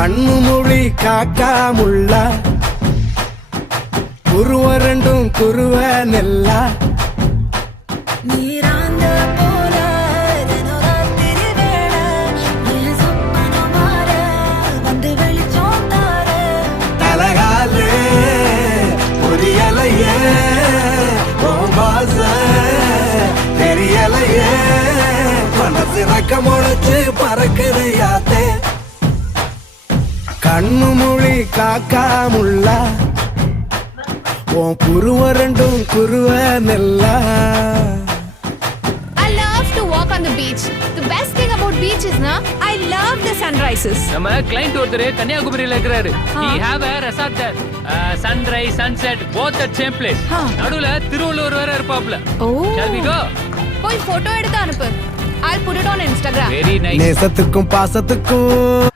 கண்ணு மொழி காக்காமுள்ள குருவ ரெண்டும் குருவ நெல்லா நீராந்த போல தினராத்திரி வேளை என் சொப்பனம் மாற வந்து வெளிச்சம் தார தலகாலே பொரியலையே பாச தெரியலையே மனசு ரக்க முளைச்சு பறக்குது யாத்தே கண்ணு மொழி காக்காமுள்ள உன் குருவ ரெண்டும் குருவ நெல்லா. I love to walk on the beach. The best thing about beach is na I love the sunrises. நம்ம கிளைண்ட் ஒருத்தர் கன்னியாகுமரியில இருக்கிறாரு. He have a resort there. Sunrise, sunset, both at same place. நடுவுல திருவள்ளுவர் வேற இருப்பாப்ல. Oh. Shall we go? போய் photo எடுத்து அனுப்பு. I'll put it on Instagram. Very nice. நேசத்துக்கும் பாசத்துக்கும்